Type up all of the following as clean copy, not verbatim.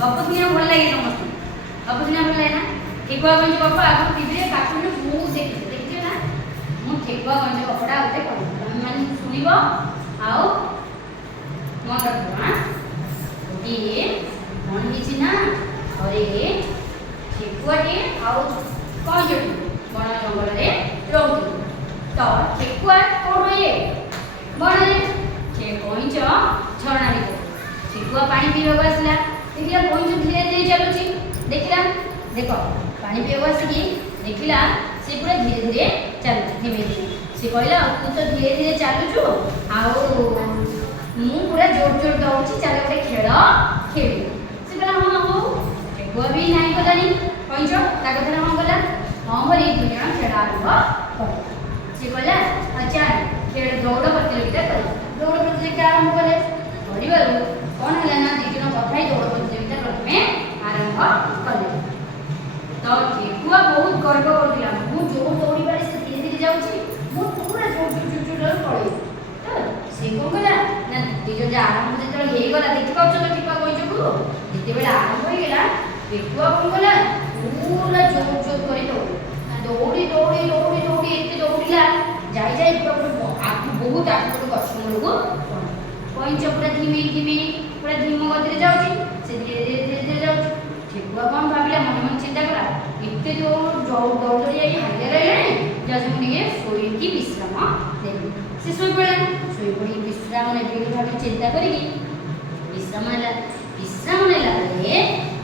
गप सुनिया भल लगे समस्त गप सुनिया भल लगे ना ठेकुआ गंज गप आग टीवी रे कार्टून मु देखिए ना मु ठेकुआ गंज गपटा उठे कहूँ तुम मैंने शुणव आओ मन रख हाँ गोटे कौन होती ना थे ठेकुआटे आउ कौन बण जंगल में रोक तो ठेकुआ कौन ये बण से कईच झरणा ठेकुआ पानी पीवा आसला देखला कईच धीरे धीरे चलुची देखला देख पानी पीवा आसिकी देखला से पूरा धीरे धीरे चलुची धीमे धीमे से कहला तू तो धीरे धीरे चलुचु आउ मु पूरा जोर जोर दौड़ी चल गोटे खेल खेल से कहला हाँ हो ठेकुआ भी नहीं कलानी कईच ता कथा हाँ कला हाँ बोली दुई जन खेल आरंभ कर से कहला अच्छा खेल दौड़ प्रतियोगिता कर दौड़ प्रतियोगिता आरंभ कले कर कौन है ना दुई जन कथा दौड़ प्रतियोगिता प्रथमे आरंभ कले तो ठेकुआ बहुत गर्व करथिला मु जो दौड़ी पारे से धीरे धीरे जाउची मु पूरा जोर जोर जोर जोर पड़े तो से को गला ना दुई जन आरंभ जेतल हे गला देखि पाउछ तो ठेकुआ कहि जकु जेते बेला आरंभ होई गेला ठेकुआ कोन गला पूरा जोर जोर करि दौड़ी दौड़ी दौड़ी दौड़ी एते दौड़िला जाई जाई बहुत आगे गछ मूल को कईच पूरा धीमे धीमे पूरा धीम गति जाऊँगी से धीरे धीरे धीरे धीरे जाऊँगी ठेकुआ कौन भाविला मन मन चिंता कला एत दौड़ दौड़ हालिया रही जज मुझे शोकी विश्राम देवी से शोई पड़ा शोई पड़ी विश्राम ने भाव चिंता करी विश्राम नेला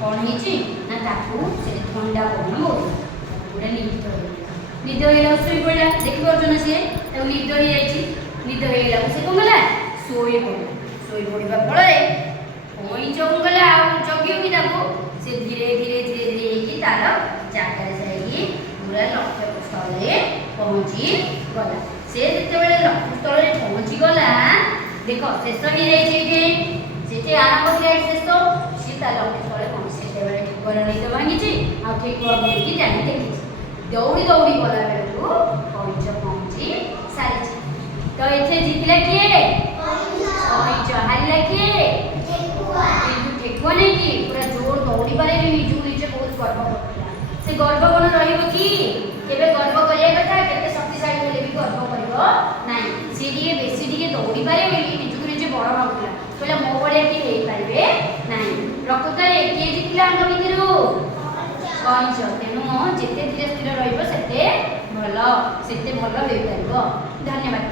कौन होना ठंडा पवन बहुत पूरा निद होगा शोई पड़ा देखी पार्छ सी निद हो निद होगा से कौन गला शोई पड़ा शोई पड़ा फल कईच कौन गला जगियो कि से धीरे धीरे धीरे धीरे तार जगार जाइए पूरा लक्ष्य स्थल पहुँची गला से जो लक्ष्य स्थल पहुँची गला देख शेष हो जाए आरंभ किया शेष सी लक्ष्य स्थल पहुँचे से ठेकुआर निद भांगी आ ठेकुआ बोलिकी जानी देखी दौड़ी दौड़ी गला बेलू कईच पहुँची सारी तो ये जीतला किए कईच हारिला किए ठेकुआ नहीं कि पूरा जोर दौड़ी पारे निजू निजे बहुत गर्व करता से गर्व कौन रही केवे गर्व करिया कथा केते शक्तिशाली हेले भी गर्व करिवो नाही से दिए बेसी दिए दौड़ी पारे निजू निजे बड़ भावुला कहला मो बड़े कि हेई पाइबे नाही प्रकृतरे के जितला अंग भितरु कईच तेणु जेते धीरे स्थिर रहिबो सेते भल होई पारिबो धन्यवाद।